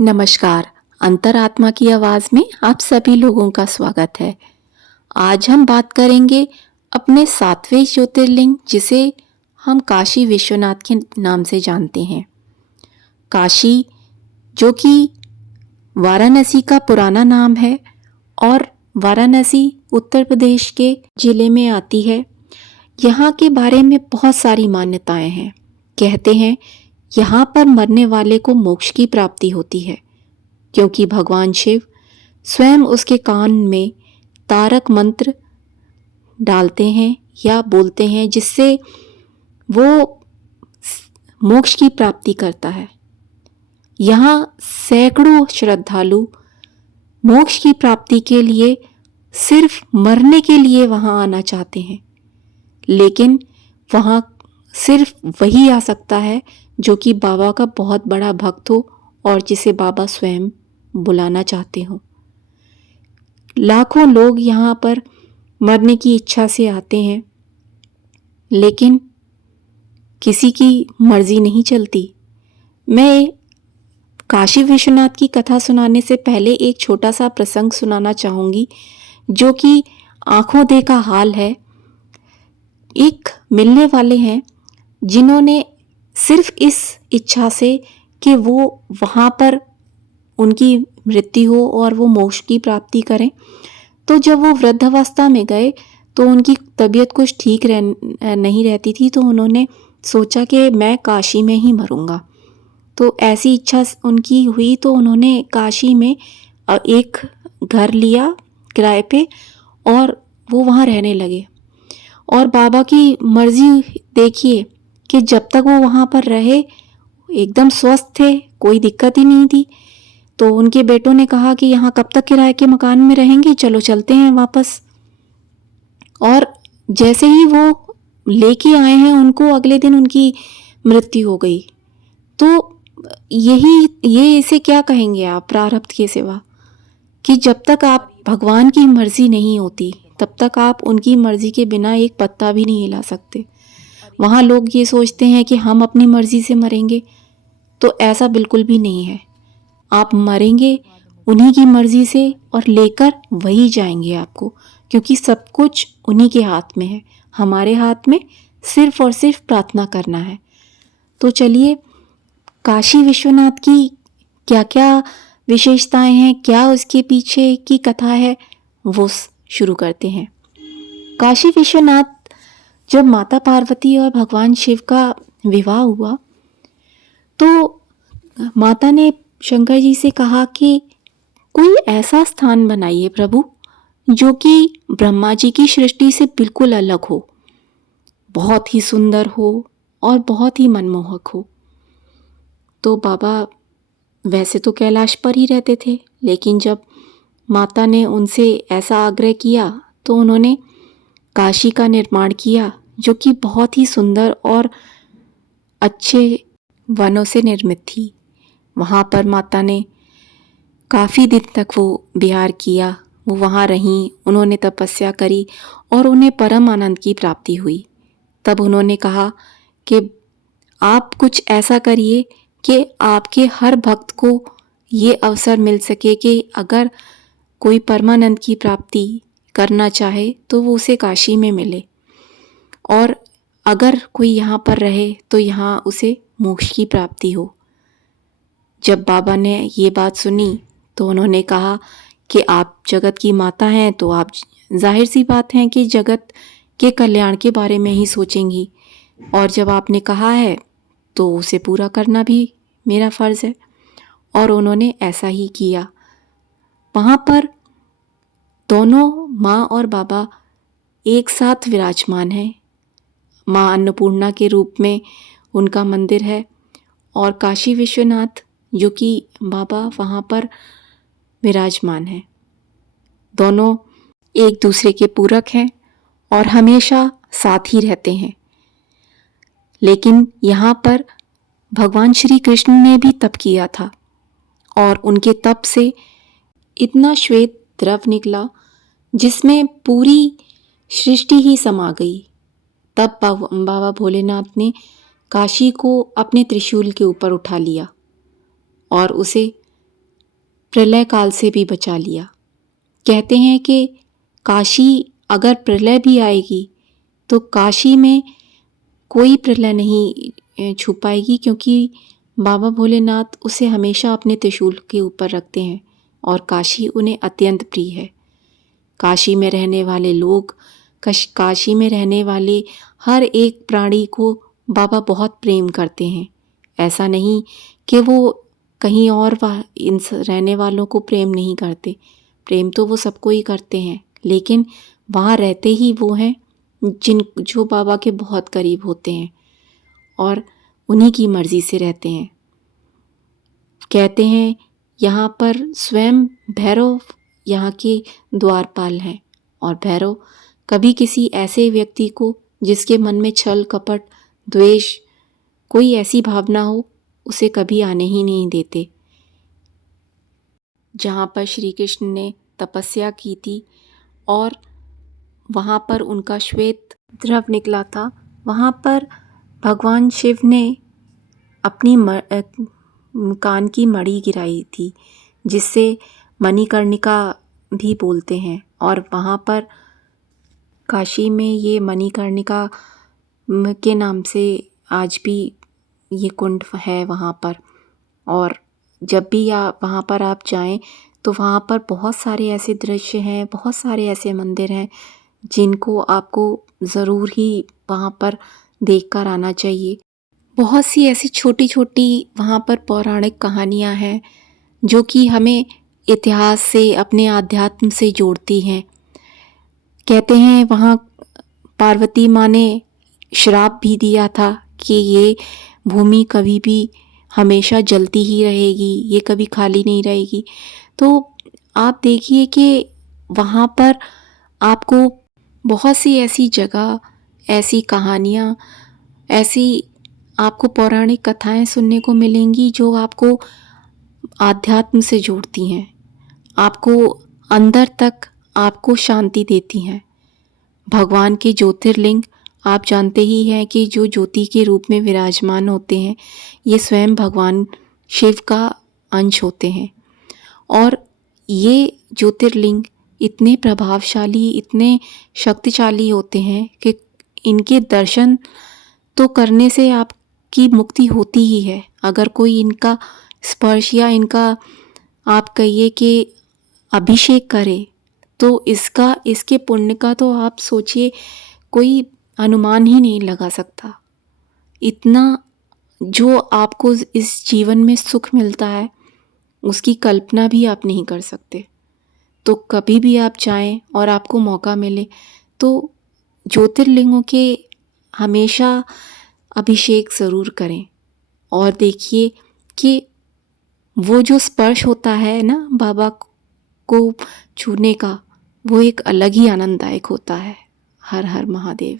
नमस्कार। अंतरात्मा की आवाज़ में आप सभी लोगों का स्वागत है। आज हम बात करेंगे अपने 7वें ज्योतिर्लिंग, जिसे हम काशी विश्वनाथ के नाम से जानते हैं। काशी, जो कि वाराणसी का पुराना नाम है और वाराणसी उत्तर प्रदेश के जिले में आती है। यहाँ के बारे में बहुत सारी मान्यताएं हैं। कहते हैं यहाँ पर मरने वाले को मोक्ष की प्राप्ति होती है, क्योंकि भगवान शिव स्वयं उसके कान में तारक मंत्र डालते हैं या बोलते हैं, जिससे वो मोक्ष की प्राप्ति करता है। यहाँ सैकड़ों श्रद्धालु मोक्ष की प्राप्ति के लिए सिर्फ मरने के लिए वहाँ आना चाहते हैं, लेकिन वहाँ सिर्फ वही आ सकता है जो कि बाबा का बहुत बड़ा भक्त हो और जिसे बाबा स्वयं बुलाना चाहते हो। लाखों लोग यहाँ पर मरने की इच्छा से आते हैं, लेकिन किसी की मर्जी नहीं चलती। मैं काशी विश्वनाथ की कथा सुनाने से पहले एक छोटा सा प्रसंग सुनाना चाहूँगी, जो कि आंखों देखा हाल है। एक मिलने वाले हैं जिन्होंने सिर्फ इस इच्छा से कि वो वहाँ पर उनकी मृत्यु हो और वो मोक्ष की प्राप्ति करें, तो जब वो वृद्धावस्था में गए तो उनकी तबीयत कुछ ठीक नहीं रहती थी, तो उन्होंने सोचा कि मैं काशी में ही मरूंगा। तो ऐसी इच्छा उनकी हुई, तो उन्होंने काशी में एक घर लिया किराए पे और वो वहाँ रहने लगे। और बाबा की मर्जी देखिए कि जब तक वो वहाँ पर रहे एकदम स्वस्थ थे, कोई दिक्कत ही नहीं थी। तो उनके बेटों ने कहा कि यहाँ कब तक किराए के मकान में रहेंगे, चलो चलते हैं वापस। और जैसे ही वो लेके आए हैं उनको, अगले दिन उनकी मृत्यु हो गई। तो ये इसे क्या कहेंगे आप, प्रारब्ध के सिवा, कि जब तक आप भगवान की मर्जी नहीं होती तब तक आप उनकी मर्जी के बिना एक पत्ता भी नहीं हिला सकते। वहाँ लोग ये सोचते हैं कि हम अपनी मर्जी से मरेंगे, तो ऐसा बिल्कुल भी नहीं है। आप मरेंगे उन्हीं की मर्जी से और लेकर वही जाएंगे आपको, क्योंकि सब कुछ उन्हीं के हाथ में है। हमारे हाथ में सिर्फ और सिर्फ प्रार्थना करना है। तो चलिए, काशी विश्वनाथ की क्या क्या विशेषताएं हैं, क्या उसके पीछे की कथा है, वो शुरू करते हैं। काशी विश्वनाथ, जब माता पार्वती और भगवान शिव का विवाह हुआ, तो माता ने शंकर जी से कहा कि कोई ऐसा स्थान बनाइए प्रभु जो कि ब्रह्मा जी की सृष्टि से बिल्कुल अलग हो, बहुत ही सुंदर हो और बहुत ही मनमोहक हो। तो बाबा वैसे तो कैलाश पर ही रहते थे, लेकिन जब माता ने उनसे ऐसा आग्रह किया तो उन्होंने काशी का निर्माण किया, जो कि बहुत ही सुंदर और अच्छे वनों से निर्मित थी। वहाँ पर माता ने काफ़ी दिन तक वो विहार किया, वो वहाँ रहीं, उन्होंने तपस्या करी और उन्हें परम आनंद की प्राप्ति हुई। तब उन्होंने कहा कि आप कुछ ऐसा करिए कि आपके हर भक्त को ये अवसर मिल सके कि अगर कोई परमानंद की प्राप्ति करना चाहे तो वो उसे काशी में मिले, और अगर कोई यहाँ पर रहे तो यहाँ उसे मोक्ष की प्राप्ति हो। जब बाबा ने ये बात सुनी तो उन्होंने कहा कि आप जगत की माता हैं, तो आप जाहिर सी बात है कि जगत के कल्याण के बारे में ही सोचेंगी, और जब आपने कहा है तो उसे पूरा करना भी मेरा फ़र्ज़ है। और उन्होंने ऐसा ही किया। वहाँ पर दोनों माँ और बाबा एक साथ विराजमान हैं। माँ अन्नपूर्णा के रूप में उनका मंदिर है, और काशी विश्वनाथ जो कि बाबा वहाँ पर विराजमान है। दोनों एक दूसरे के पूरक हैं और हमेशा साथ ही रहते हैं। लेकिन यहाँ पर भगवान श्री कृष्ण ने भी तप किया था, और उनके तप से इतना श्वेत द्रव निकला जिसमें पूरी सृष्टि ही समा गई। तब बाबा भोलेनाथ ने काशी को अपने त्रिशूल के ऊपर उठा लिया और उसे प्रलय काल से भी बचा लिया। कहते हैं कि काशी अगर प्रलय भी आएगी तो काशी में कोई प्रलय नहीं छू पाएगी, क्योंकि बाबा भोलेनाथ उसे हमेशा अपने त्रिशूल के ऊपर रखते हैं और काशी उन्हें अत्यंत प्रिय है। काशी में रहने वाले लोग, काशी में रहने वाले हर एक प्राणी को बाबा बहुत प्रेम करते हैं। ऐसा नहीं कि वो कहीं और इन रहने वालों को प्रेम नहीं करते, प्रेम तो वो सबको ही करते हैं, लेकिन वहाँ रहते ही वो हैं जो बाबा के बहुत करीब होते हैं और उन्हीं की मर्ज़ी से रहते हैं। कहते हैं यहाँ पर स्वयं भैरव यहाँ के द्वारपाल हैं और भैरव कभी किसी ऐसे व्यक्ति को जिसके मन में छल कपट द्वेष कोई ऐसी भावना हो उसे कभी आने ही नहीं देते। जहाँ पर श्री कृष्ण ने तपस्या की थी और वहाँ पर उनका श्वेत द्रव निकला था, वहाँ पर भगवान शिव ने अपनी कान की मणि गिराई थी, जिससे मणिकर्णिका भी बोलते हैं। और वहाँ पर काशी में ये मणिकर्णिका के नाम से आज भी ये कुंड है वहाँ पर। और जब भी वहाँ पर आप जाएं तो वहाँ पर बहुत सारे ऐसे दृश्य हैं, बहुत सारे ऐसे मंदिर हैं जिनको आपको ज़रूर ही वहाँ पर देखकर आना चाहिए। बहुत सी ऐसी छोटी छोटी वहाँ पर पौराणिक कहानियाँ हैं जो कि हमें इतिहास से, अपने आध्यात्म से जोड़ती हैं। कहते हैं वहाँ पार्वती माँ ने श्राप भी दिया था कि ये भूमि कभी भी हमेशा जलती ही रहेगी, ये कभी खाली नहीं रहेगी। तो आप देखिए कि वहाँ पर आपको बहुत सी ऐसी जगह, ऐसी कहानियाँ, ऐसी आपको पौराणिक कथाएं सुनने को मिलेंगी जो आपको आध्यात्म से जोड़ती हैं, आपको अंदर तक आपको शांति देती हैं। भगवान के ज्योतिर्लिंग आप जानते ही हैं कि जो ज्योति के रूप में विराजमान होते हैं, ये स्वयं भगवान शिव का अंश होते हैं। और ये ज्योतिर्लिंग इतने प्रभावशाली, इतने शक्तिशाली होते हैं कि इनके दर्शन तो करने से आपकी मुक्ति होती ही है। अगर कोई इनका स्पर्श या इनका आप कहिए कि अभिषेक करे तो इसके पुण्य का तो आप सोचिए कोई अनुमान ही नहीं लगा सकता। इतना जो आपको इस जीवन में सुख मिलता है उसकी कल्पना भी आप नहीं कर सकते। तो कभी भी आप चाहें और आपको मौका मिले तो ज्योतिर्लिंगों के हमेशा अभिषेक ज़रूर करें और देखिए कि वो जो स्पर्श होता है ना बाबा को छूने का, वो एक अलग ही आनंददायक होता है। हर हर महादेव।